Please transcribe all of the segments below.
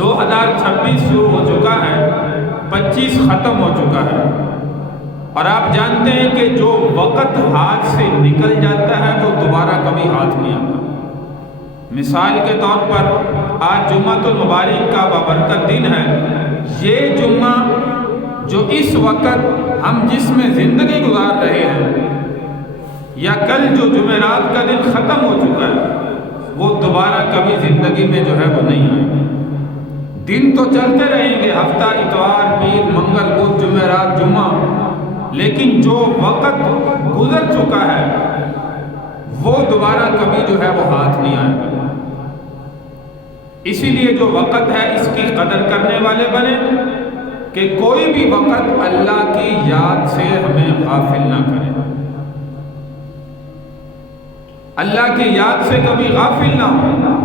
2026 شروع ہو چکا ہے، 25 ختم ہو چکا ہے، اور آپ جانتے ہیں کہ جو وقت ہاتھ سے نکل جاتا ہے وہ دوبارہ کبھی ہاتھ نہیں آتا۔ مثال کے طور پر آج جمعۃ المبارک کا بابرکت دن ہے۔ یہ جمعہ جو اس وقت ہم جس میں زندگی گزار رہے ہیں، یا کل جو جمعرات کا دن ختم ہو چکا ہے، وہ دوبارہ کبھی زندگی میں جو ہے وہ نہیں آئے گا۔ دن تو چلتے رہیں گے، ہفتہ، اتوار، پیر، منگل، بدھ، جمعرات، جمعہ، لیکن جو وقت گزر چکا ہے وہ دوبارہ کبھی جو ہے وہ ہاتھ نہیں آئے گا۔ اسی لیے جو وقت ہے اس کی قدر کرنے والے بنے کہ کوئی بھی وقت اللہ کی یاد سے ہمیں غافل نہ کرے، اللہ کی یاد سے کبھی غافل نہ ہو،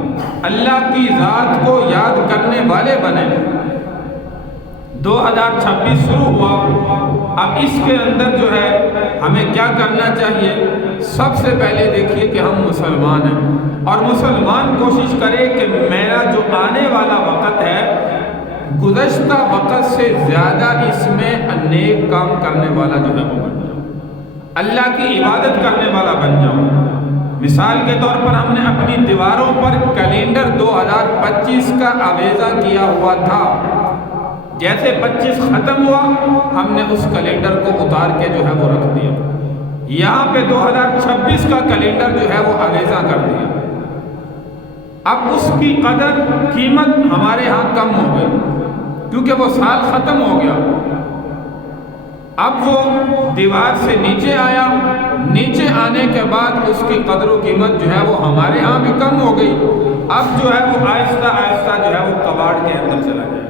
اللہ کی ذات کو یاد کرنے والے بنے۔ 2026 شروع ہوا، اب اس کے اندر جو ہے ہمیں کیا کرنا چاہیے؟ سب سے پہلے دیکھیے کہ ہم مسلمان ہیں، اور مسلمان کوشش کرے کہ میرا جو آنے والا وقت ہے گزشتہ وقت سے زیادہ اس میں نیک کام کرنے والا جو ہے وہ بن جاؤں، اللہ کی عبادت کرنے والا بن جاؤں۔ مثال کے طور پر ہم نے اپنی دیواروں پر کیلنڈر 2025 کا آویزہ کیا ہوا تھا، جیسے 25 ختم ہوا ہم نے اس کیلنڈر کو اتار کے جو ہے وہ رکھ دیا، یہاں پہ 2026 کا کیلنڈر جو ہے وہ آویزہ کر دیا۔ اب اس کی قدر قیمت ہمارے ہاں کم ہو گئی کیونکہ وہ سال ختم ہو گیا۔ اب وہ دیوار سے نیچے آیا، نیچے آنے کے بعد اس کی قدر و قیمت جو ہے وہ ہمارے ہاں بھی کم ہو گئی۔ اب جو ہے وہ آہستہ آہستہ جو ہے وہ کباڑ کے اندر چلا جائے۔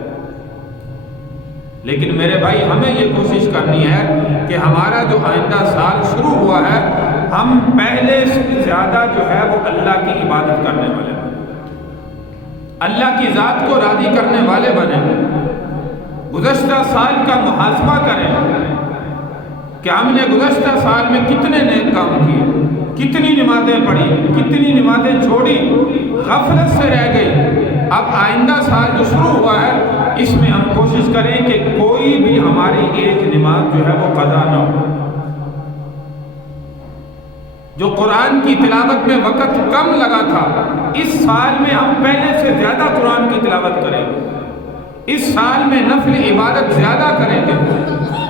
لیکن میرے بھائی ہمیں یہ کوشش کرنی ہے کہ ہمارا جو آئندہ سال شروع ہوا ہے ہم پہلے سے زیادہ جو ہے وہ اللہ کی عبادت کرنے والے بنیں، اللہ کی ذات کو راضی کرنے والے بنیں۔ گزشتہ سال کا محاسبہ کریں کہ ہم نے گزشتہ سال میں کتنے نیک کام کیے، کتنی نمازیں پڑھی، کتنی نمازیں چھوڑی، غفلت سے رہ گئی۔ اب آئندہ سال جو شروع ہوا ہے اس میں ہم کوشش کریں کہ کوئی بھی ہماری ایک نماز جو ہے وہ قضا نہ ہو۔ جو قرآن کی تلاوت میں وقت کم لگا تھا اس سال میں ہم پہلے سے زیادہ قرآن کی تلاوت کریں گے، اس سال میں نفل عبادت زیادہ کریں گے،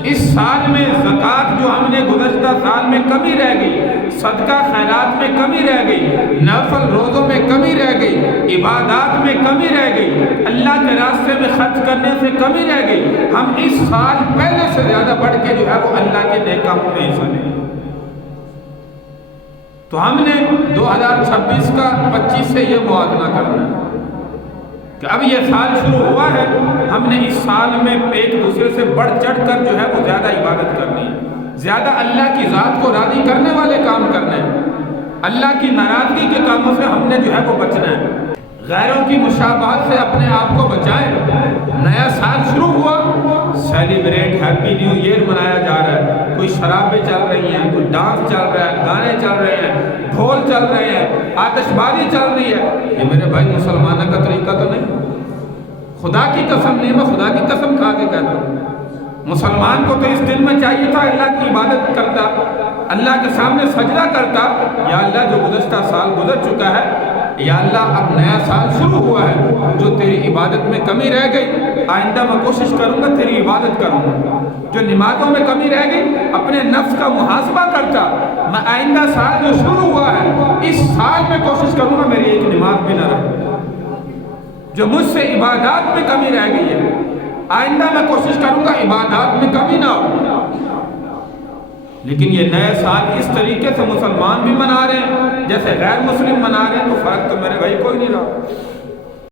اس سال میں زکوٰۃ جو ہم نے گزشتہ سال میں کمی رہ گئی، صدقہ خیرات میں کمی رہ گئی، نفل روزوں میں کمی رہ گئی، عبادات میں کمی رہ گئی، اللہ کے راستے میں خرچ کرنے سے کمی رہ گئی، ہم اس سال پہلے سے زیادہ بڑھ کے جو ہے وہ اللہ کے نیک کاموں میں حصہ لیں۔ تو ہم نے 2026 کا 25 سے یہ موازنہ کرنا ہے کہ اب یہ سال شروع ہوا ہے، ہم نے اس سال میں ایک دوسرے سے بڑھ چڑھ کر جو ہے وہ زیادہ عبادت کرنی ہے، زیادہ اللہ کی ذات کو راضی کرنے والے کام کرنے ہیں، اللہ کی ناراضگی کے کاموں سے ہم نے جو ہے وہ بچنا ہے، غیروں کی مشابہت سے اپنے آپ کو بچائیں۔ نیا سال شروع ہوا، سیلیبریٹ ہیپی نیو ایئر منایا جا رہا ہے، کوئی شرابیں چل رہی ہیں، کوئی ڈانس چل رہا ہے، گانے چل رہے ہیں، ڈھول چل رہے ہیں، آتش بازی چل رہی ہے۔ یہ میرے بھائی مسلمانوں کا طریقہ تو نہیں، خدا کی قسم نہیں، میں خدا کی قسم کھا کے کہتا ہوں، مسلمان کو تو اس دن میں چاہیے تھا اللہ کی عبادت کرتا، اللہ کے سامنے سجدہ کرتا، یا اللہ جو گزشتہ سال گزر چکا ہے، یا اللہ اب نیا سال شروع ہوا ہے، جو تیری عبادت میں کمی رہ گئی آئندہ میں کوشش کروں گا تیری عبادت کروں گا، جو نمازوں میں کمی رہ گئی اپنے نفس کا محاسبہ کرتا، میں آئندہ سال جو شروع ہوا ہے اس سال میں کوشش کروں گا میری ایک نماز بھی نہ رہے، جو مجھ سے عبادات میں کمی رہ گئی ہے آئندہ میں کوشش کروں گا عبادات میں کمی نہ ہو۔ لیکن یہ نئے سال اس طریقے سے مسلمان بھی منا رہے ہیں جیسے غیر مسلم منا رہے ہیں، تو فرق تو میرے بھائی کوئی نہیں رہا۔